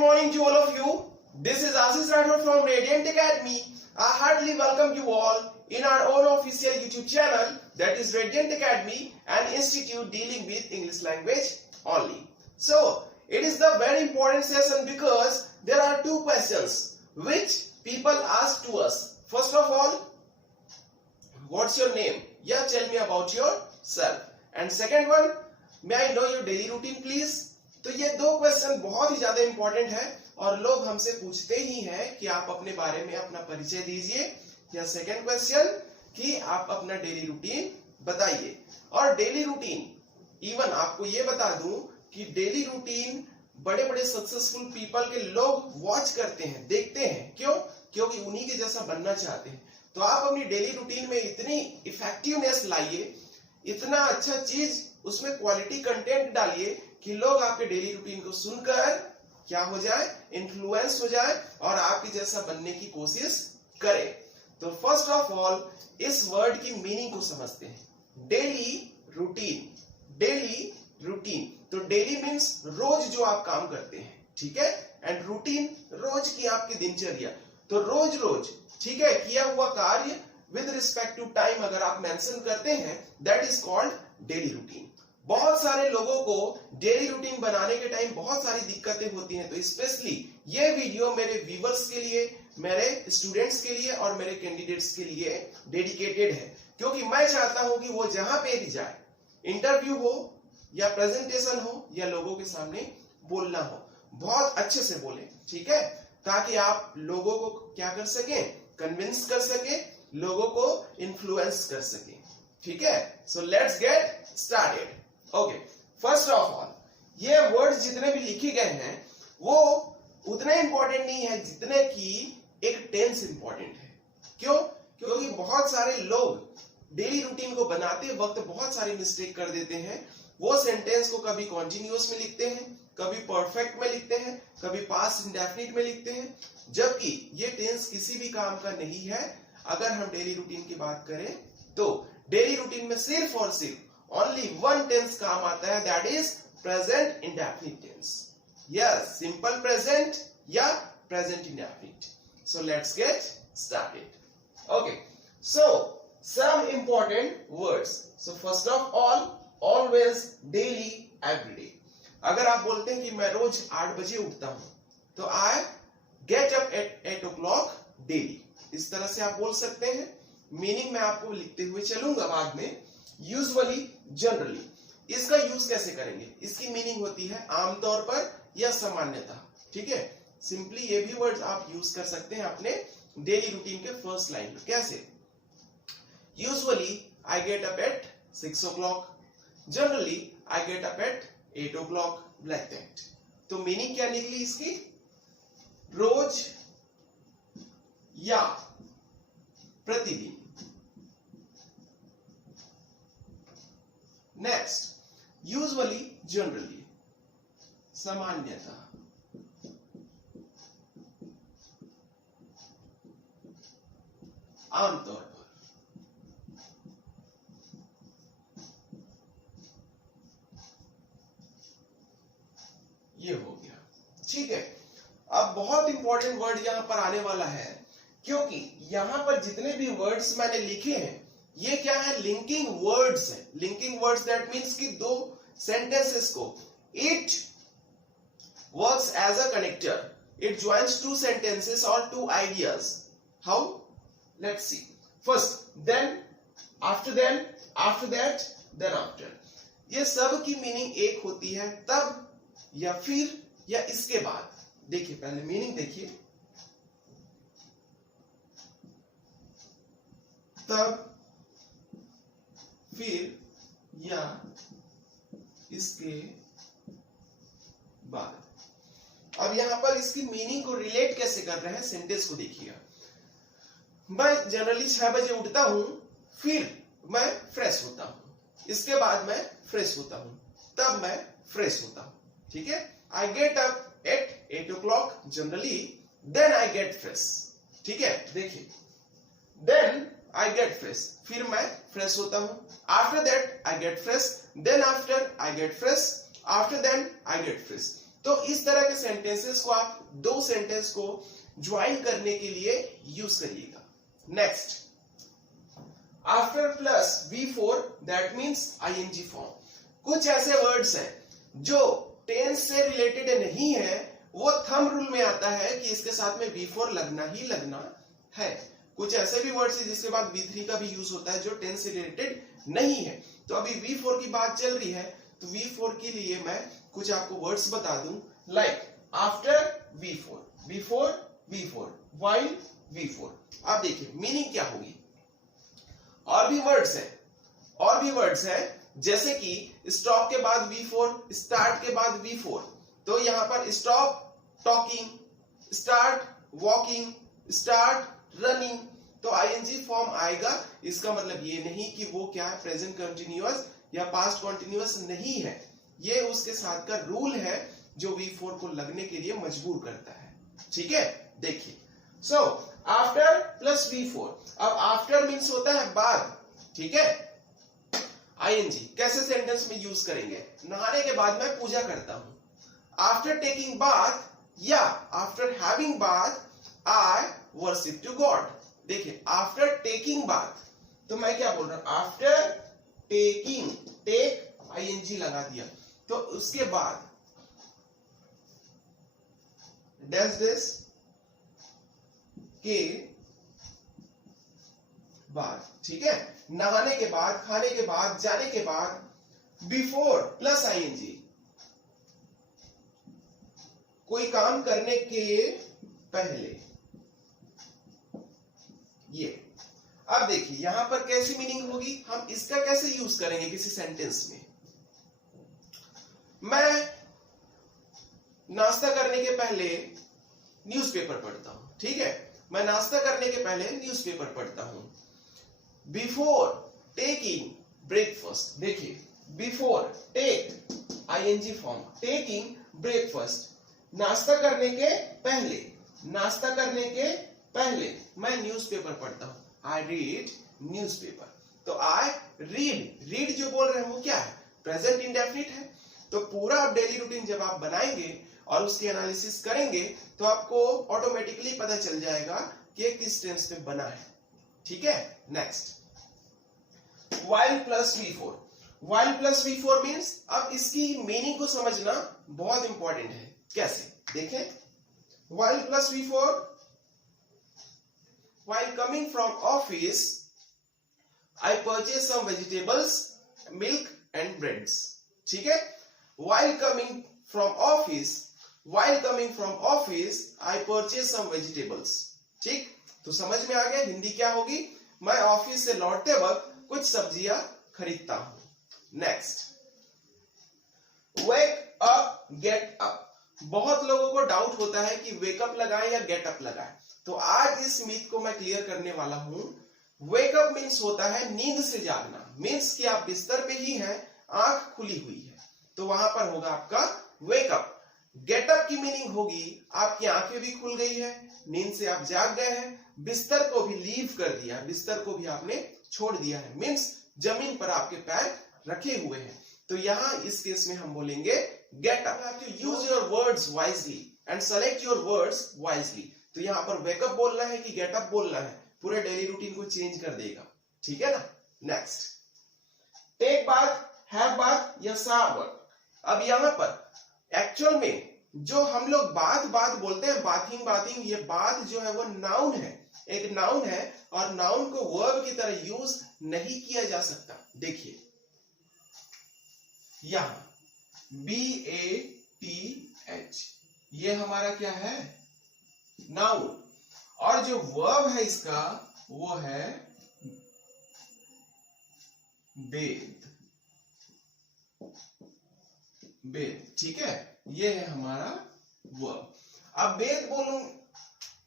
morning to all of you. This is Ashish Rathod from Radiant Academy. I heartily welcome you all in our own official YouTube channel, that is Radiant Academy, an institute dealing with English language only. So, it is the very important session because there are two questions which people ask to us. First of all, what's your name? Yeah, tell me about yourself. And second one, may I know your daily routine please? तो ये दो question बहुत ही ज्यादा important है और लोग हमसे पूछते ही हैं कि आप अपने बारे में अपना परिचय दीजिए, या सेकंड क्वेश्चन कि आप अपना डेली रूटीन बताइए. और डेली रूटीन इवन आपको ये बता दूं कि डेली रूटीन बड़े बड़े सक्सेसफुल पीपल के लोग वॉच करते हैं, देखते हैं. क्यों? क्योंकि उन्हीं के जैसा बनना चाहते हैं. तो आप अपनी डेली रूटीन में इतनी इफेक्टिवनेस लाइए, इतना अच्छा चीज उसमें क्वालिटी कंटेंट डालिए कि लोग आपके डेली रूटीन को सुनकर क्या हो जाए, इन्फ्लुएंस हो जाए और आपके जैसा बनने की कोशिश करें. तो फर्स्ट ऑफ ऑल इस वर्ड की मीनिंग को समझते हैं. Daily routine, daily routine. तो डेली मीन्स रोज जो आप काम करते हैं, ठीक है, एंड रूटीन रोज की आपकी दिनचर्या. तो रोज रोज, ठीक है, किया हुआ कार्य विद रिस्पेक्ट टू टाइम अगर आप मेंशन करते हैं, that is called daily routine. बहुत सारे लोगों को डेली रूटीन बनाने के टाइम बहुत सारी दिक्कतें होती हैं. तो स्पेशली ये वीडियो मेरे व्यूअर्स के लिए, मेरे स्टूडेंट्स के लिए और मेरे कैंडिडेट्स के लिए डेडिकेटेड है, क्योंकि मैं चाहता हूं कि वो जहां पे भी जाए, इंटरव्यू हो या प्रेजेंटेशन हो या लोगों के सामने बोलना हो, बहुत अच्छे से बोले, ठीक है, ताकि आप लोगों को क्या कर सके, कन्विंस कर सके, लोगों को इन्फ्लुएंस कर सके. ठीक है, सो let's get started. Okay, first of all ये वर्ड्स जितने भी लिखे गए हैं वो उतने इंपॉर्टेंट नहीं है जितने कि एक टेंस इंपॉर्टेंट है. क्यों? क्योंकि बहुत सारे लोग डेली रूटीन को बनाते वक्त बहुत सारी मिस्टेक कर देते हैं. वो सेंटेंस को कभी कॉन्टिन्यूअस में लिखते हैं, कभी परफेक्ट में लिखते हैं, कभी पास्ट इंडेफिनिट में लिखते हैं, जबकि ये टेंस किसी भी काम का नहीं है. अगर हम डेली रूटीन की बात करें तो डेली रूटीन में सिर्फ और सिर्फ ओनली वन टेंस काम आता है, that is present indefinite tense. Yes, simple present या present indefinite. So let's get started. Okay, so some important words. So first of all, always, daily, everyday. अगर आप बोलते हैं कि मैं रोज 8 बजे उठता हूं, तो आई get up at 8 o'clock daily. इस तरह से आप बोल सकते हैं. मीनिंग मैं आपको लिखते हुए चलूंगा बाद में. यूजुअली, जनरली, इसका यूज कैसे करेंगे? इसकी मीनिंग होती है आमतौर पर या सामान्यतः. ठीक है, सिंपली ये भी वर्ड आप यूज कर सकते हैं अपने डेली रूटीन के फर्स्ट लाइन में. कैसे? Usually I get up eight 6 o'clock. Generally I get up at 8 o'clock, like that. तो मीनिंग क्या निकली इसकी? रोज या प्रतिदिन. नेक्स्ट, यूजुअली, जनरली, सामान्यतः, आमतौर पर. ये हो गया. ठीक है, अब बहुत इंपॉर्टेंट वर्ड यहां पर आने वाला है, क्योंकि यहां पर जितने भी वर्ड्स मैंने लिखे हैं ये क्या है? लिंकिंग वर्ड्स है. लिंकिंग वर्ड्स दैट मीन्स कि दो सेंटेंसेस को it works as a connector. It joins two sentences और two ideas. How? Let's see. First, then, after then, after that, then after. ये सब की मीनिंग एक होती है, तब या फिर या इसके बाद. देखिए, पहले मीनिंग देखिए. तब, फिर या इसके बाद. अब यहां पर इसकी मीनिंग को रिलेट कैसे कर रहे हैं, सेंटेंस को देखिएगा. मैं जनरली 6 बजे उठता हूं, फिर मैं फ्रेश होता हूं, इसके बाद मैं फ्रेश होता हूं, तब मैं फ्रेश होता हूं. ठीक है, I get up at 8 o'clock generally, then I get fresh. ठीक है, देखिए, देन आई गेट फ्रेश, फिर मैं फ्रेश होता हूं. After that I get fresh, then after I get fresh, after then I get fresh. तो इस तरह के सेंटेंसेस को आप दो सेंटेंस को ज्वाइन करने के लिए यूज करिएगा। Next, after plus V4 that means ING form. कुछ ऐसे वर्ड्स हैं जो टेंस से रिलेटेड नहीं है, वो थंब रूल में आता है कि इसके साथ में V4 लगना ही लगना है। कुछ ऐसे भी वर्ड्स हैं जिसके बाद V3 का भी यूज होता है जो टेंस से रिलेटेड नहीं है। तो अभी V4 की बात चल रही है, तो V4 के लिए मैं कुछ आपको वर्ड्स बता दूं, like after V4, before V4, while V4। अब देखिए मीनिंग क्या होगी। और भी वर्ड्स हैं जैसे कि स्टॉप के बाद V4, स्टार्ट के बाद V4। तो यहां पर stop talking, start walking, start running, तो ING फॉर्म आएगा। इसका मतलब ये नहीं कि वो क्या है, प्रेजेंट कंटिन्यूअस या पास्ट कंटिन्यूअस नहीं है, ये उसके साथ का रूल है जो V4 को लगने के लिए मजबूर करता है। ठीक है, देखिए सो आफ्टर प्लस V4। अब आफ्टर मीन्स होता है बाद, ठीक है। ING कैसे सेंटेंस में यूज करेंगे, नहाने के बाद मैं पूजा करता हूं। आफ्टर टेकिंग बाथ या after having bath I worship to God. देखिए आफ्टर टेकिंग बाथ, तो मैं क्या बोल रहा हूं, आफ्टर टेकिंग, टेक ING लगा दिया, तो उसके बाद दिस के बाद, ठीक है। नहाने के बाद, खाने के बाद, जाने के बाद, बिफोर प्लस ING, कोई काम करने के पहले, ये। अब देखिए यहां पर कैसी मीनिंग होगी, हम इसका कैसे यूज करेंगे किसी सेंटेंस में। मैं नाश्ता करने के पहले न्यूज़पेपर पढ़ता हूं, ठीक है। मैं नाश्ता करने के पहले न्यूज़पेपर पढ़ता हूं। बिफोर टेकिंग ब्रेकफास्ट, देखिए before take ING form, taking breakfast, नाश्ता करने के पहले, नाश्ता करने के पहले मैं न्यूज़पेपर पढ़ता हूं, आई रीड न्यूज़पेपर। तो आई रीड जो बोल रहे हैं वो क्या है, प्रेजेंट इंडेफिनिट है। तो पूरा आप डेली रूटीन जब आप बनाएंगे और उसकी एनालिसिस करेंगे तो आपको ऑटोमेटिकली पता चल जाएगा कि किस टेंस में बना है, ठीक है। Next, while plus V4। While plus V4 means, अब इसकी मीनिंग को समझना बहुत इंपॉर्टेंट है। कैसे, देखें, while plus V4, while coming from office I purchase some vegetables, milk and breads, ठीक है। while coming from office I purchase some vegetables, ठीक। तो समझ में आ गया हिंदी क्या होगी, मैं ऑफिस से लौटते वक्त कुछ सब्जियां खरीदता हूं। Next, wake up get up. बहुत लोगों को डाउट होता है कि वेकअप लगाएं या गेट अप लगाएं, तो आज इस मिथ को मैं क्लियर करने वाला हूं। वेकअप मीन्स होता है नींद से जागना, मीन्स कि आप बिस्तर पे ही हैं, आंख खुली हुई है, तो वहां पर होगा आपका वेकअप। गेटअप की मीनिंग होगी आपकी आंखें भी खुल गई है, नींद से आप जाग गए हैं, बिस्तर को भी लीव कर दिया, बिस्तर को भी आपने छोड़ दिया है, मीन्स जमीन पर आपके पैर रखे हुए हैं। तो यहां इस केस में हम बोलेंगे get up. Have to use your words wisely and select your words wisely. तो यहां पर वेकअप बोलना है कि गेट अप बोलना है, पूरे डेली रूटीन को चेंज कर देगा, ठीक है ना। Next, take bath, have bath या शावर। अब यहां पर एक्चुअल में जो हम लोग बात बोलते हैं, बाथिंग, ये बात जो है वो नाउन है, एक नाउन है, और नाउन को वर्ब की तरह यूज नहीं किया जा सकता। देखिए यहां BATH, ये हमारा क्या है, नाउन, और जो वर्ब है इसका वो है बेद, ठीक है, ये है हमारा वर्ब। अब बेद बोलूं,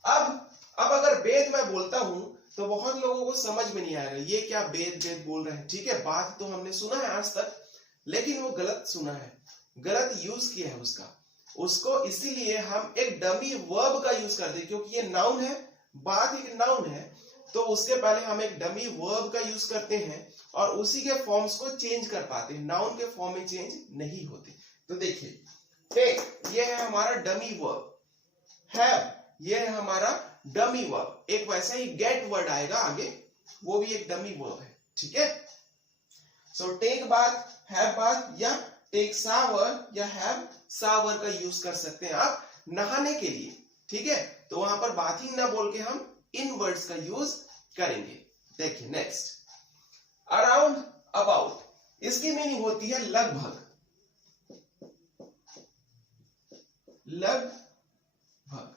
अब अगर बेद मैं बोलता हूं तो बहुत लोगों को समझ में नहीं आएगा ये क्या बेद बोल रहे हैं, ठीक है। बात तो हमने सुना है आज तक, लेकिन वो गलत सुना है, गलत यूज किया है उसको, इसीलिए हम एक डमी वर्ब का यूज करते हैं, क्योंकि ये नाउन है, बात एक नाउन है, तो उसके पहले हम एक डमी वर्ब का यूज करते हैं और उसी के फॉर्म्स को चेंज कर पाते हैं, नाउन के फॉर्म में चेंज नहीं होते। तो देखिए टेक ये है हमारा डमी वर्ब, हैव ये है हमारा डमी वर्ब, एक वैसा ही गेट वर्ड आएगा आगे, वो भी एक डमी वर्ब है, ठीक है। So take bath, have bath या टेक शावर या हैव शावर का यूज कर सकते हैं आप नहाने के लिए, ठीक है। तो वहां पर बाथिंग ना बोल के हम इन वर्ड्स का यूज करेंगे। देखिए नेक्स्ट, अराउंड, अबाउट, इसकी मीनिंग होती है लगभग, लगभग।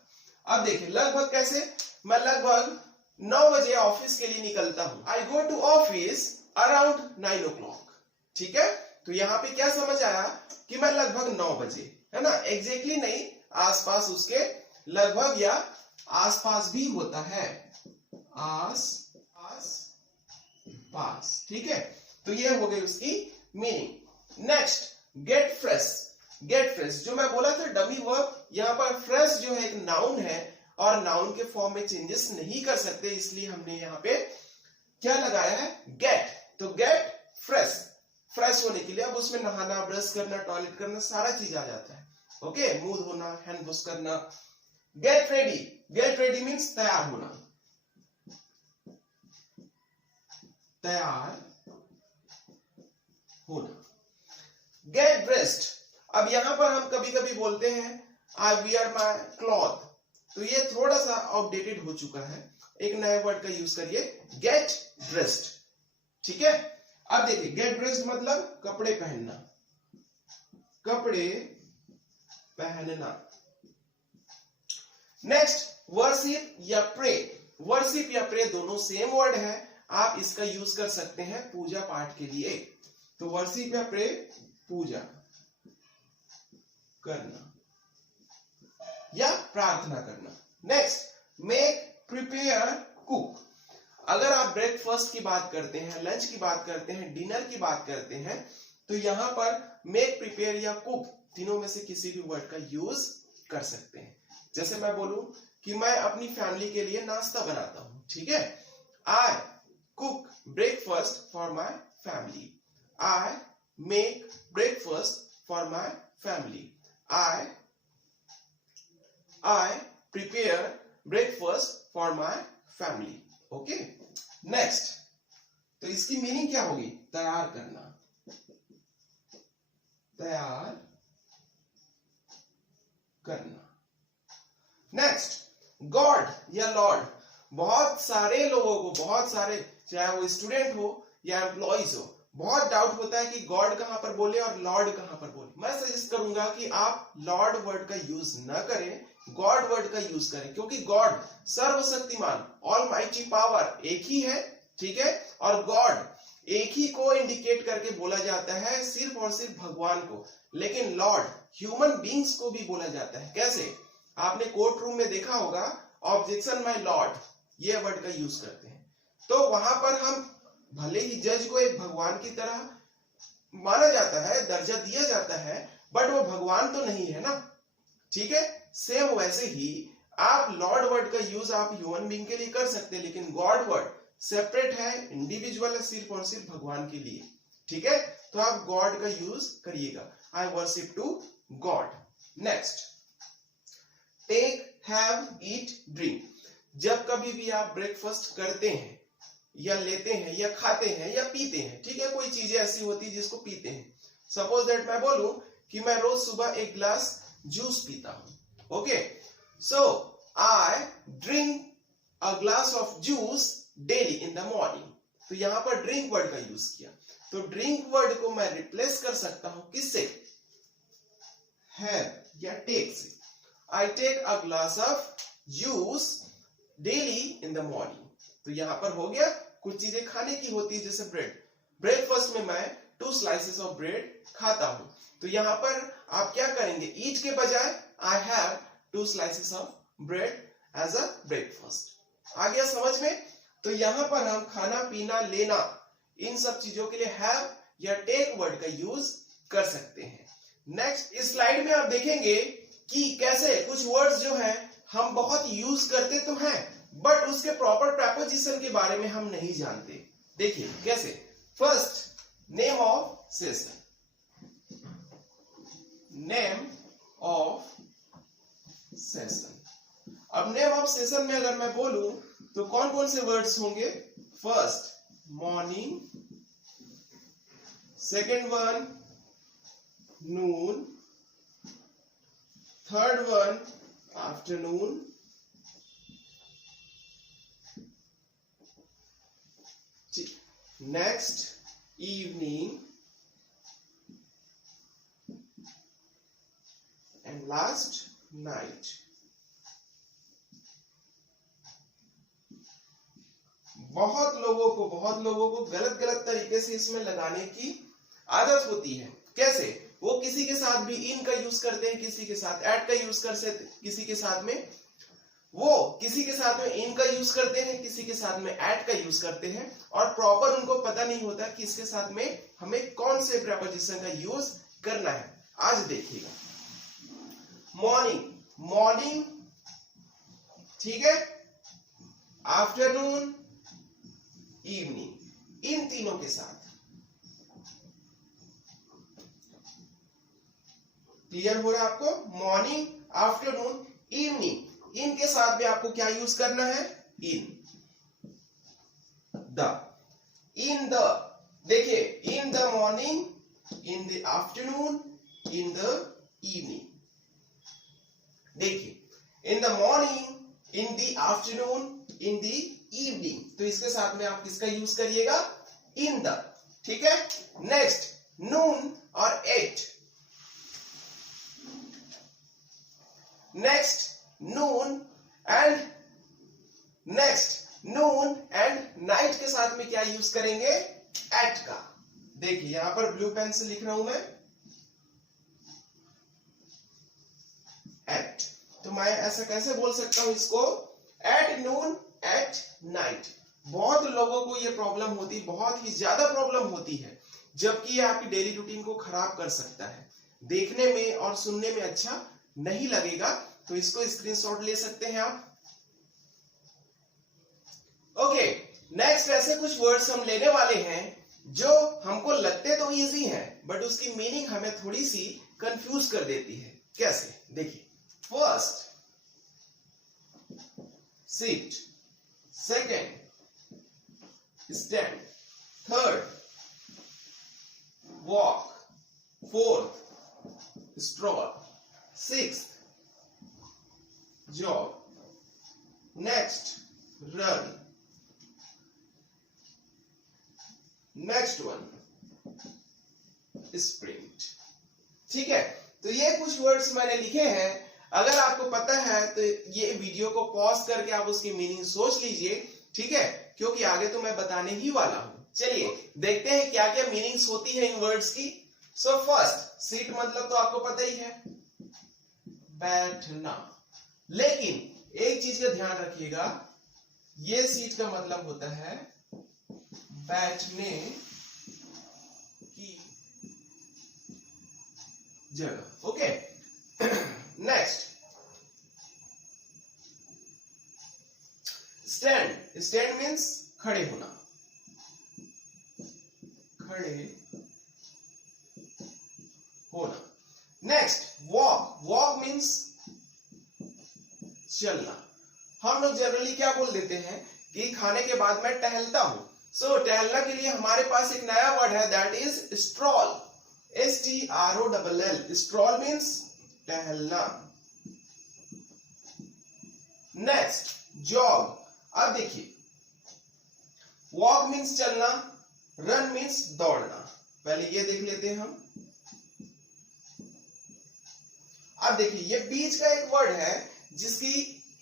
अब देखिए लगभग कैसे, मैं लगभग 9 बजे ऑफिस के लिए निकलता हूं। I go to office around 9 o'clock, ठीक है। तो यहां पे क्या समझ आया कि मैं लगभग 9 बजे, है ना, एग्जैक्टली नहीं, आसपास उसके लगभग या आसपास भी होता है, पास, ठीक है। तो ये हो गई उसकी meaning. Next, gate fresh, gate fresh जो मैं बोला था डमी वर्ब, यहाँ पर फ्रेश जो है एक नाउन है और नाउन के फॉर्म में चेंजेस नहीं कर सकते, इसलिए हमने यहाँ पे क्या लगाया है, गेट। तो गेट फ्रेश, फ्रेश होने के लिए अब उसमें नहाना, ब्रश करना, टॉयलेट करना, सारा चीज आ जाता है, ओके, मुंह धोना, हैंड वॉश करना। Get ready, get ready means तैयार होना, तैयार होना। गेट ड्रेस्ड, अब यहां पर हम कभी कभी बोलते हैं आई वियर माई क्लॉथ, तो ये थोड़ा सा आउटडेटेड हो चुका है, एक नए वर्ड का यूज करिए, गेट ड्रेस्ड, ठीक है। अब देखिए गेट ड्रेस्ड मतलब कपड़े पहनना, कपड़े पहनना। नेक्स्ट, वर्शिप या प्रे, वर्शिप या प्रे दोनों सेम वर्ड है, आप इसका यूज कर सकते हैं पूजा पाठ के लिए। तो वर्शिप या प्रे, पूजा करना या प्रार्थना करना। नेक्स्ट, मेक, प्रिपेयर, कुक, अगर आप ब्रेकफास्ट की बात करते हैं, लंच की बात करते हैं, डिनर की बात करते हैं, तो यहां पर मेक, प्रिपेयर या कुक तीनों में से किसी भी वर्ड का यूज कर सकते हैं। जैसे मैं बोलूं कि मैं अपनी फैमिली के लिए नाश्ता बनाता हूं, ठीक है, I cook breakfast for my family, I make breakfast for my family, I prepare breakfast for my family, okay? Next, तो इसकी मीनिंग क्या होगी, तैयार करना, तैयार करना। नेक्स्ट, गॉड या लॉर्ड, बहुत सारे लोगों को, बहुत सारे, चाहे वो स्टूडेंट हो या एम्प्लॉइज हो, बहुत डाउट होता है कि गॉड कहां पर बोले और लॉर्ड कहां पर बोले। मैं सजेस्ट करूंगा कि आप लॉर्ड वर्ड का यूज न करें, गॉड वर्ड का यूज करें, क्योंकि गॉड सर्वशक्तिमान, ऑलमाइटी पावर एक ही है, ठीक है, और गॉड एक ही को इंडिकेट करके बोला जाता है, सिर्फ और सिर्फ भगवान को। लेकिन लॉर्ड ह्यूमन बींग्स को भी बोला जाता है। कैसे, आपने कोर्ट रूम में देखा होगा, ऑब्जेक्शन माय लॉर्ड, ये वर्ड का यूज करते हैं। तो वहां पर हम भले ही जज को एक भगवान की तरह माना जाता है, दर्जा दिया जाता है, बट वो भगवान तो नहीं है ना, ठीक है। सेम वैसे ही आप लॉर्ड वर्ड का यूज आप ह्यूमन बीइंग के लिए कर सकते हैं, लेकिन गॉड वर्ड सेपरेट है, इंडिविजुअल है, सिर्फ और सिर्फ भगवान के लिए, ठीक है। तो आप गॉड का यूज करिएगा, I worship to God. Next, take, have, eat, drink, जब कभी भी आप ब्रेकफास्ट करते हैं या लेते हैं या खाते हैं या पीते हैं, ठीक है, कोई चीजें ऐसी होती है जिसको पीते हैं। सपोज दैट मैं बोलूं कि मैं रोज सुबह एक ग्लास जूस पीता हूं, okay, so I drink a glass of juice daily in the morning. तो यहां पर ड्रिंक वर्ड का यूज किया, तो ड्रिंक वर्ड को मैं रिप्लेस कर सकता हूं किससे, हैव या टेक से। I take a glass of juice daily in the morning. तो यहां पर हो गया, कुछ चीजें खाने की होती है, जैसे ब्रेड, ब्रेकफास्ट में मैं 2 स्लाइसेस ऑफ ब्रेड खाता हूं, तो यहां पर आप क्या करेंगे, ईट के बजाय I have 2 slices of bread as a breakfast. आ गया समझ में। तो यहां पर हम खाना पीना लेना इन सब चीजों के लिए हैव या टेक वर्ड का यूज कर सकते हैं। नेक्स्ट, इस स्लाइड में आप देखेंगे कि कैसे कुछ वर्ड्स जो है हम बहुत यूज करते तो हैं, बट उसके प्रॉपर प्रेपोजिशन के बारे में हम नहीं जानते। देखिए कैसे, first, name of session, name of session. अब नेम ऑफ सेशन में अगर मैं बोलूं तो कौन कौन से वर्ड्स होंगे? First morning, second one Noon, third one afternoon, next evening, and last night. बहुत लोगों को गलत गलत तरीके से इसमें लगाने की आदत होती है। कैसे? वो किसी के साथ भी इन का यूज करते हैं, किसी के साथ एट का यूज कर सकते, किसी के साथ में इन का यूज करते हैं, किसी के साथ में एट का यूज करते हैं, और प्रॉपर उनको पता नहीं होता कि इसके साथ में हमें कौन से प्रीपोजिशन का यूज करना है। आज देखिएगा, मॉर्निंग, ठीक है, आफ्टरनून, इवनिंग, इन तीनों के साथ। क्लियर हो रहा है आपको? मॉर्निंग, आफ्टरनून, इवनिंग, इनके साथ भी आपको क्या यूज करना है? In the. देखिए, in the morning, in the afternoon, in the evening. देखिए, in the morning, in the afternoon, in the evening, तो इसके साथ में आप किसका यूज करिएगा? In the. ठीक है। नेक्स्ट नून और at. Next noon and night के साथ में क्या यूज करेंगे? एट का। देखिए यहां पर ब्लू पेन से लिख रहा हूं मैं, एट। तो मैं ऐसा कैसे बोल सकता हूं इसको? At noon, at night. बहुत लोगों को ये प्रॉब्लम होती, बहुत ही ज्यादा प्रॉब्लम होती है, जबकि ये आपकी डेली रूटीन को खराब कर सकता है। देखने में और सुनने में अच्छा नहीं लगेगा, तो इसको स्क्रीनशॉट ले सकते हैं आप। ओके, नेक्स्ट ऐसे कुछ वर्ड्स हम लेने वाले हैं जो हमको लगते तो इजी हैं, बट उसकी मीनिंग हमें थोड़ी सी कंफ्यूज कर देती है। कैसे? देखिए, first sit, second stand, third walk, fourth stroll, sixth jog, next run, next one sprint. ठीक है, तो ये कुछ वर्ड्स मैंने लिखे हैं। अगर आपको पता है तो ये वीडियो को पॉज करके आप उसकी मीनिंग सोच लीजिए, ठीक है, क्योंकि आगे तो मैं बताने ही वाला हूं। चलिए देखते हैं क्या क्या मीनिंग्स होती है इन वर्ड्स की। सो फर्स्ट, सीट मतलब तो आपको पता ही है, बैठना। लेकिन एक चीज का ध्यान रखिएगा, ये सीट का मतलब होता है बैठने की जगह। Okay, next stand. Stand means खड़े होना, खड़े होना। Next walk. वॉक मीन्स चलना। हम लोग जनरली क्या बोल देते हैं कि खाने के बाद मैं टहलता हूं। सो टहलना के लिए हमारे पास एक नया वर्ड है, that is stroll, STROLL। Stroll means टहलना। Next jog. अब देखिए, वॉक मीन्स चलना, रन मीन्स दौड़ना। पहले ये देख लेते हैं हम। अब देखिए, ये बीच का एक वर्ड है जिसकी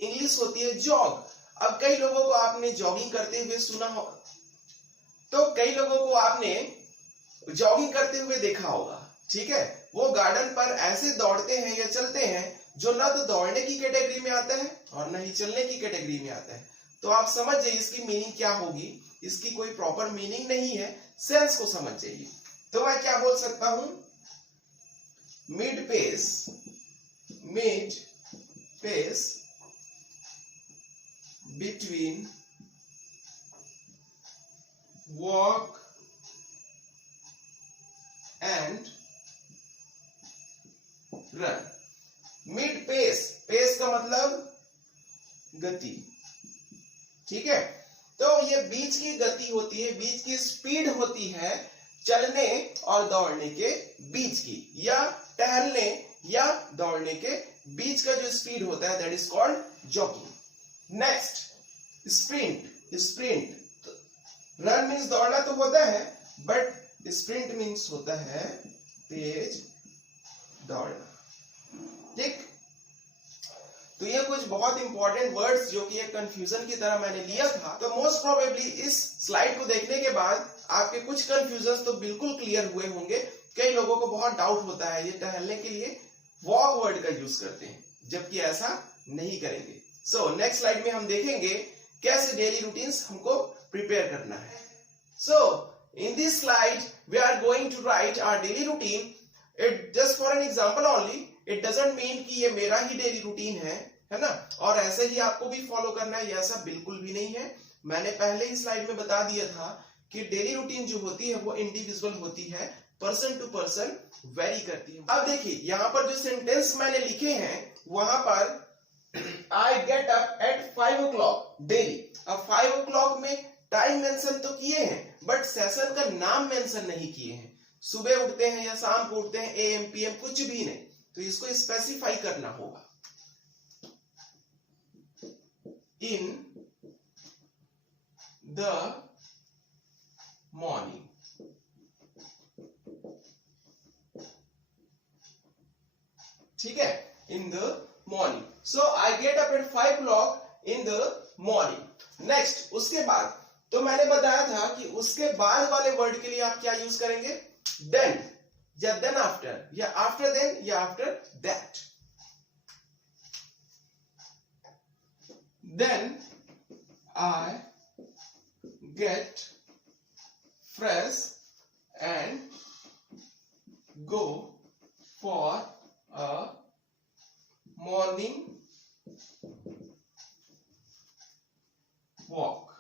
इंग्लिश होती है जॉग। अब कई लोगों को आपने जॉगिंग करते हुए सुना हो, तो कई लोगों को आपने जॉगिंग करते हुए देखा होगा। ठीक है, वो गार्डन पर ऐसे दौड़ते हैं या चलते हैं जो ना तो दौड़ने की कैटेगरी में आता है और ना ही चलने की कैटेगरी में आता है। तो आप समझ जाइए इसकी मीनिंग क्या होगी। इसकी कोई प्रॉपर मीनिंग नहीं है, सेंस को समझ जाइए। तो मैं क्या बोल सकता हूं? Mid pace between walk and run. Mid pace, pace का मतलब गति, ठीक है। तो ये बीच की गति होती है, बीच की स्पीड होती है चलने और दौड़ने के बीच की, या टहलने या दौड़ने के बीच का जो स्पीड होता है that is called jogging. Next sprint, sprint run means दौड़ना तो होता है, बट स्प्रिंट मीन्स होता है तेज दौड़ना, ठीक। तो ये कुछ बहुत इंपॉर्टेंट वर्ड्स जो कि एक कंफ्यूजन की तरह मैंने लिया था। तो मोस्ट प्रोबेबली इस स्लाइड को देखने के बाद आपके कुछ कंफ्यूजन तो बिल्कुल क्लियर हुए होंगे। कई लोगों को बहुत डाउट होता है, ये टहलने के लिए वॉक वर्ड का यूज करते हैं, जबकि ऐसा नहीं करेंगे। सो नेक्स्ट स्लाइड में हम देखेंगे कैसे डेली रूटीन्स हमको प्रिपेयर करना है। So in this slide we are going to write our daily routine. It just for an example only, it doesn't mean कि ये मेरा ही डेली रूटीन है ना, और ऐसे ही आपको भी फॉलो करना है, ये ऐसा बिल्कुल भी नहीं है। मैंने पहले ही स्लाइड में बता दिया था कि डेली रूटीन जो होती है वो इंडिविजुअल होती है, पर्सन टू पर्सन वेरी करती है। अब देखिए यहाँ पर जो सेंटेंस मैंने लिखे हैं वहां पर आई get up eight 5 o'clock daily. अब 5 o'clock में टाइम मेंशन तो किए हैं, बट सेशन का नाम मेंशन नहीं किए हैं। सुबह उठते हैं या शाम को उठते हैं, AM PM कुछ भी नहीं, तो इसको स्पेसिफाई करना होगा। इन द मॉर्निंग, ठीक है, in the morning. So I get up eight 5 o'clock in the morning. Next उसके बाद, तो मैंने बताया था कि उसके बाद वाले वर्ड के लिए आप क्या यूज करेंगे, देन या देन आफ्टर या आफ्टर देन या after that. Then I get fresh and go for a morning walk,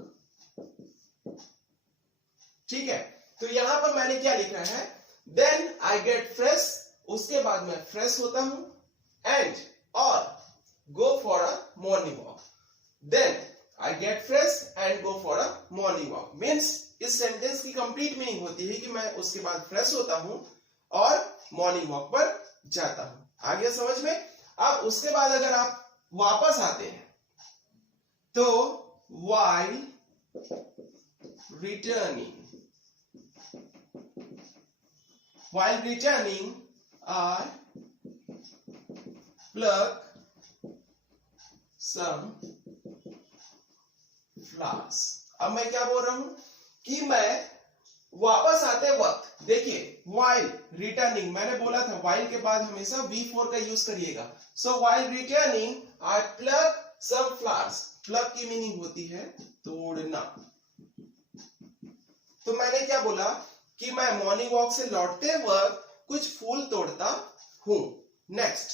ठीक है। तो यहां पर मैंने क्या लिखा है, देन आई गेट फ्रेश, उसके बाद मैं फ्रेश होता हूं, एंड और go for a morning walk. Then I get fresh and go for a morning walk means इस सेंटेंस की कंप्लीट मीनिंग होती है कि मैं उसके बाद फ्रेश होता हूं और मॉर्निंग वॉक पर जाता हूं। आ गया समझ में। अब उसके बाद अगर आप वापस आते हैं तो while returning I pluck some flowers। अब मैं क्या बोल रहा हूं कि मैं वापस आते वक्त, देखिए while returning मैंने बोला था while के बाद हमेशा V4 का यूज करिएगा। So while returning I pluck some flowers। Plug की मीनिंग होती है तोड़ना। तो मैंने क्या बोला कि मैं मॉर्निंग वॉक से लौटते वक्त कुछ फूल तोड़ता हूं। Next,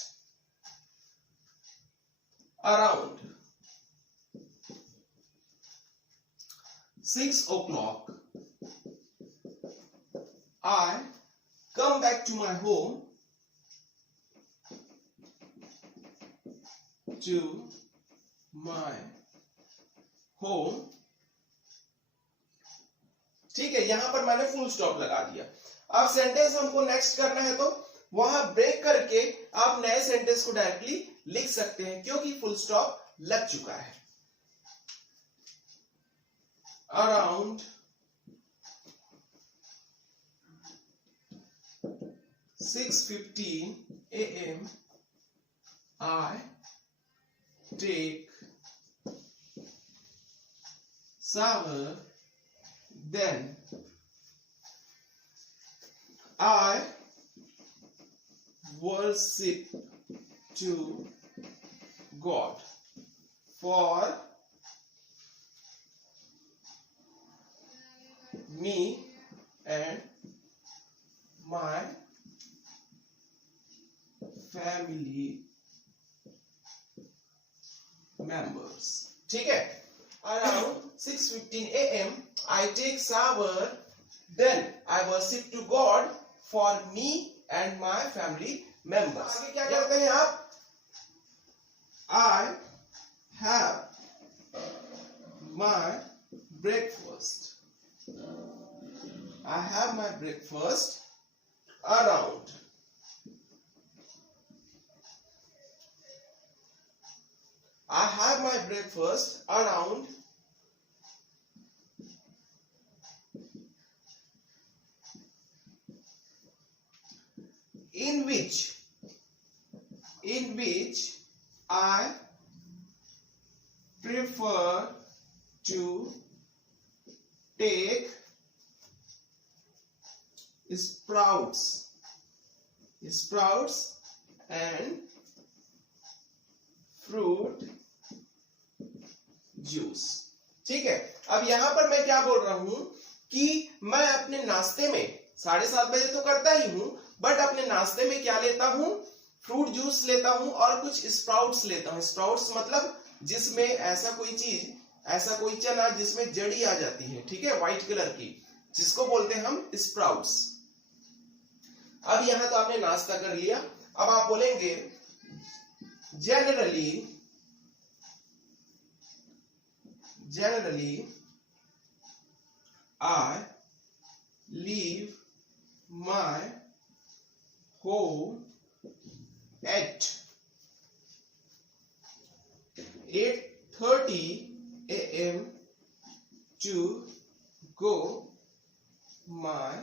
around 6 o'clock I come back to my home home, ठीक है। यहां पर मैंने फुल स्टॉप लगा दिया। अब सेंटेंस हमको नेक्स्ट करना है तो वहां ब्रेक करके आप नए सेंटेंस को डायरेक्टली लिख सकते हैं क्योंकि फुल स्टॉप लग चुका है। Around 6:15 AM I take shower, then I worship to God for me and my family members। ठीक है, around 6:15 AM I take shower, then I worship to God for me and my family members। आगे क्या करते हैं आप, breakfast. I have my breakfast around. I have my breakfast around in which I prefer to take sprouts and fruit juice. ठीक है, अब यहां पर मैं क्या बोल रहा हूं कि मैं अपने नाश्ते में 7:30 बजे तो करता ही हूं, बट अपने नाश्ते में क्या लेता हूं, फ्रूट जूस लेता हूं और कुछ स्प्राउट्स लेता हूं। स्प्राउट्स मतलब जिसमें ऐसा कोई चीज, ऐसा कोई चना जिसमें जड़ी आ जाती है, ठीक है, व्हाइट कलर की, जिसको बोलते हैं हम स्प्राउट्स। अब यहां तो आपने नाश्ता कर लिया, अब आप बोलेंगे generally I leave my home at 8:30 a.m. to go my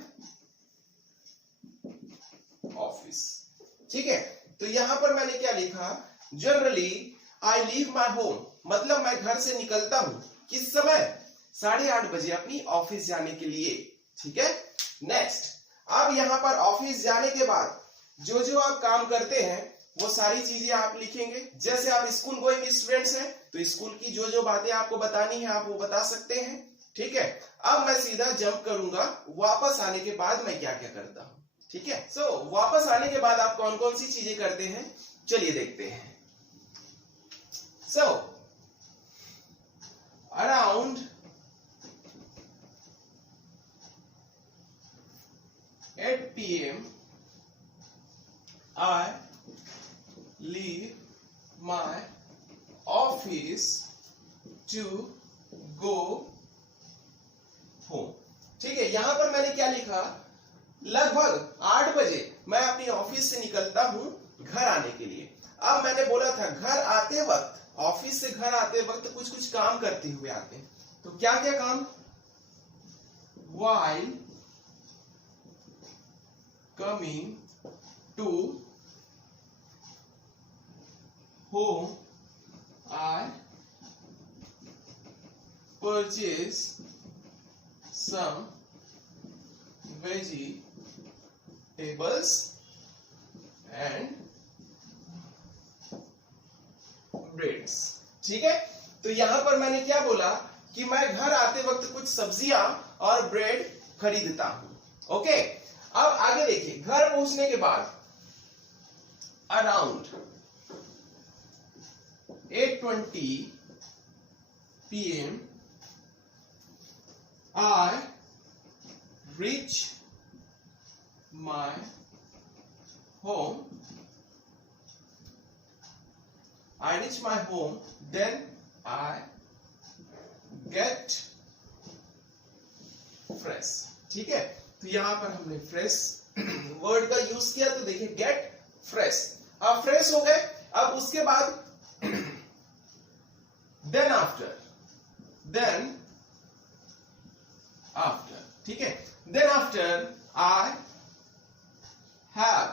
office. ठीक है, तो यहां पर मैंने क्या लिखा, generally I leave my home, मतलब मैं घर से निकलता हूं किस समय, 8:30 बजे अपनी ऑफिस जाने के लिए। ठीक है, नेक्स्ट, अब यहां पर ऑफिस जाने के बाद जो जो आप काम करते हैं वो सारी चीजें आप लिखेंगे। जैसे आप स्कूल गोइंग स्टूडेंट्स हैं तो स्कूल की जो जो बातें आपको बतानी है आप वो बता सकते हैं। ठीक है, अब मैं सीधा जंप करूंगा, वापस आने के बाद मैं क्या क्या करता हूं। ठीक है, सो वापस आने के बाद आप कौन कौन सी चीजें करते हैं, चलिए देखते हैं। So around 8 p.m. I leave my office to go home. ठीक है, यहां पर मैंने क्या लिखा, लगभग 8 बजे मैं अपनी ऑफिस से निकलता हूं घर आने के लिए। अब मैंने बोला था घर आते वक्त, ऑफिस से घर आते वक्त कुछ कुछ काम करते हुए आते हैं, तो क्या क्या काम, while coming to home I purchase some vegetables and breads. ठीक है, तो यहां पर मैंने क्या बोला कि मैं घर आते वक्त कुछ सब्जियां और ब्रेड खरीदता हूं। ओके, अब आगे देखिए, घर पहुंचने के बाद around 8:20 p.m. I reach my home. Then I get fresh. ठीक है, तो यहां पर हमने फ्रेश वर्ड का यूज किया, तो देखिए गेट फ्रेश। अब फ्रेश हो गए, अब उसके बाद देन आफ्टर, ठीक है, then after I have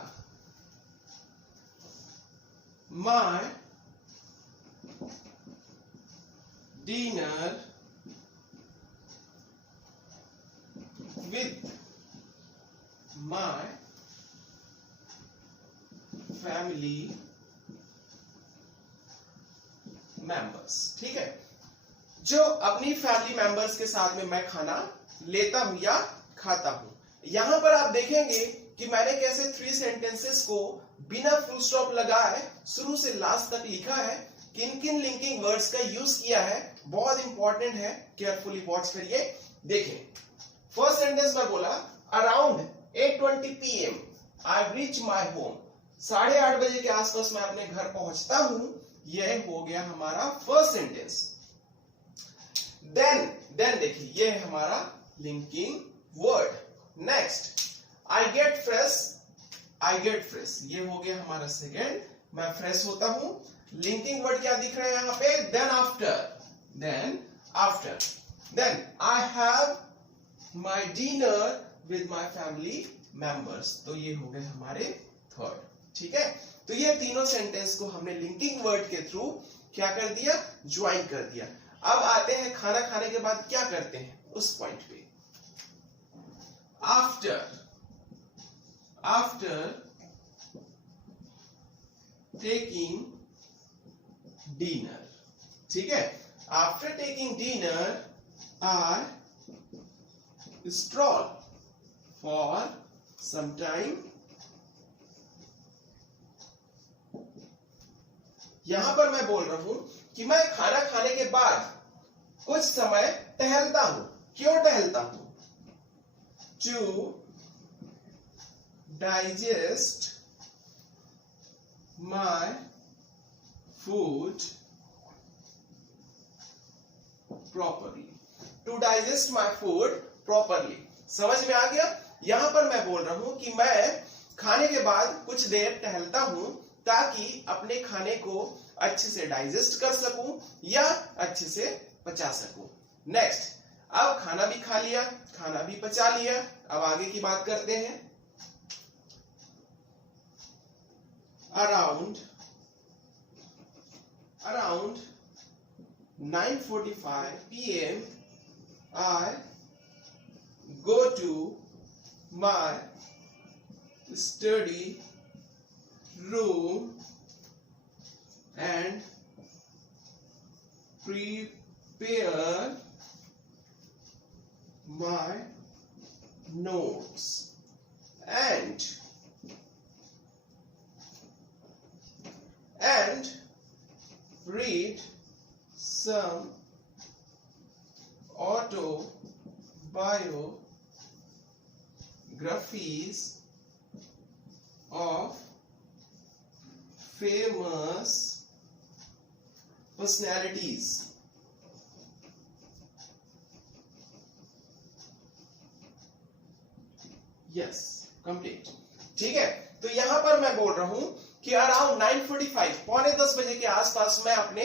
my dinner with my family members. ठीक है, जो अपनी फैमिली मेंबर्स के साथ में मैं खाना लेता हूं या खाता हूं। यहां पर आप देखेंगे कि मैंने कैसे 3 सेंटेंसेस को बिना फुल स्टॉप लगाए शुरू से लास्ट तक लिखा है, किन किन लिंकिंग वर्ड्स का यूज किया है, बहुत इंपॉर्टेंट है, केयरफुली वॉच करिए। देखें, फर्स्ट सेंटेंस में बोला around 8:20 p.m. I reach my home. 8:30 बजे के आसपास मैं अपने घर पहुंचता हूं। यह हो गया हमारा फर्स्ट सेंटेंस। देन देन देखिए ये है हमारा linking word. Next I get fresh, I get fresh, ये हो गया हमारा सेकेंड, मैं फ्रेश होता हूं। लिंकिंग वर्ड क्या दिख रहा है यहाँ पे, then after, then after, then I have my dinner with my family members, तो ये हो गए हमारे थर्ड। ठीक है, तो ये तीनों सेंटेंस को हमने लिंकिंग वर्ड के थ्रू क्या कर दिया, ज्वाइन कर दिया। अब आते हैं खाना खाने के बाद क्या करते हैं उस पॉइंट पे। आफ्टर, आफ्टर टेकिंग डिनर, ठीक है, after taking dinner I stroll for some time। यहां पर मैं बोल रहा हूं कि मैं खाना खाने के बाद कुछ समय टहलता हूं। क्यों टहलता हूं, to digest my food properly, to digest my food properly, समझ में आ गया। यहां पर मैं बोल रहा हूं कि मैं खाने के बाद कुछ देर टहलता हूं ताकि अपने खाने को अच्छे से डाइजेस्ट कर सकूं या अच्छे से पचा सकूं। नेक्स्ट, अब खाना भी खा लिया, खाना भी पचा लिया, अब आगे की बात करते हैं। Around 9:45 PM I go to my study room and prepare my notes and read some autobiographies of famous personalities। Yes, complete. ठीक है, तो यहां पर मैं बोल रहा हूं कि अराउंड 9:45 पौने 10 बजे के आसपास मैं अपने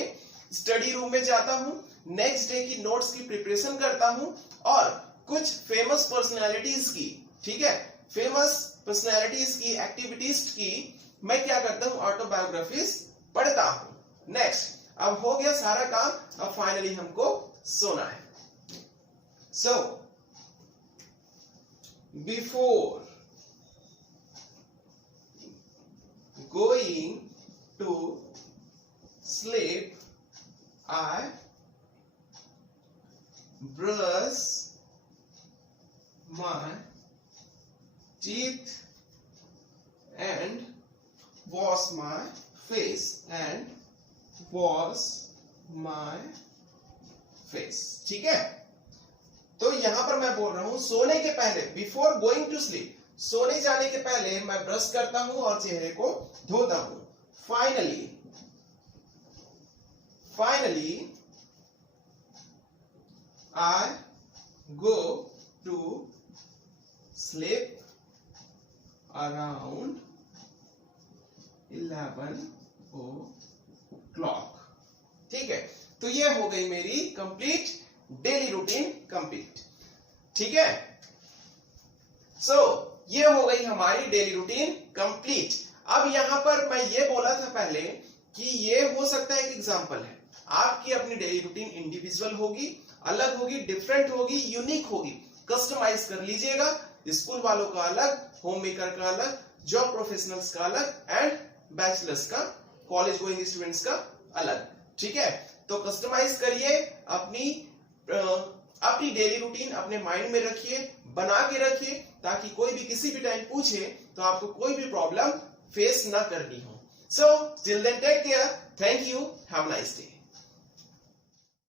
स्टडी रूम में जाता हूं, नेक्स्ट डे की नोट्स की प्रिपरेशन करता हूं और कुछ फेमस पर्सनालिटीज की, ठीक है, फेमस पर्सनालिटीज की एक्टिविटीज की मैं क्या करता हूं, ऑटोबायोग्राफीज पढ़ता हूं। नेक्स्ट, अब हो गया सारा काम, अब फाइनली हमको सोना है। So before going to sleep I brush my teeth and wash my face and wash my face। ठीक है, तो यहां पर मैं बोल रहा हूं सोने के पहले, बिफोर गोइंग टू स्लीप, सोने जाने के पहले मैं ब्रश करता हूं और चेहरे को धोता हूं। Finally I go to sleep around 11 o'clock। ठीक है, तो ये हो गई मेरी कंप्लीट डेली रूटीन कंप्लीट। ठीक है, सो ये हो गई हमारी डेली रूटीन कंप्लीट। अब यहां पर मैं ये बोला था पहले कि ये हो सकता है एक एग्जांपल है, आपकी अपनी डेली रूटीन इंडिविजुअल होगी, अलग होगी, डिफरेंट होगी, यूनिक होगी, कस्टमाइज कर लीजिएगा। स्कूल वालों का अलग, होम मेकर का अलग, जॉब प्रोफेशनल्स का अलग एंड बैचलर्स का, कॉलेज गोइंग स्टूडेंट्स का अलग। ठीक है, तो कस्टमाइज करिए, अपनी डेली रूटीन अपने माइंड में रखिए, बना के रखिए, ताकि कोई भी किसी भी टाइम पूछे तो आपको कोई भी प्रॉब्लम फेस ना करनी हो। So till then take care, thank you, have a nice day.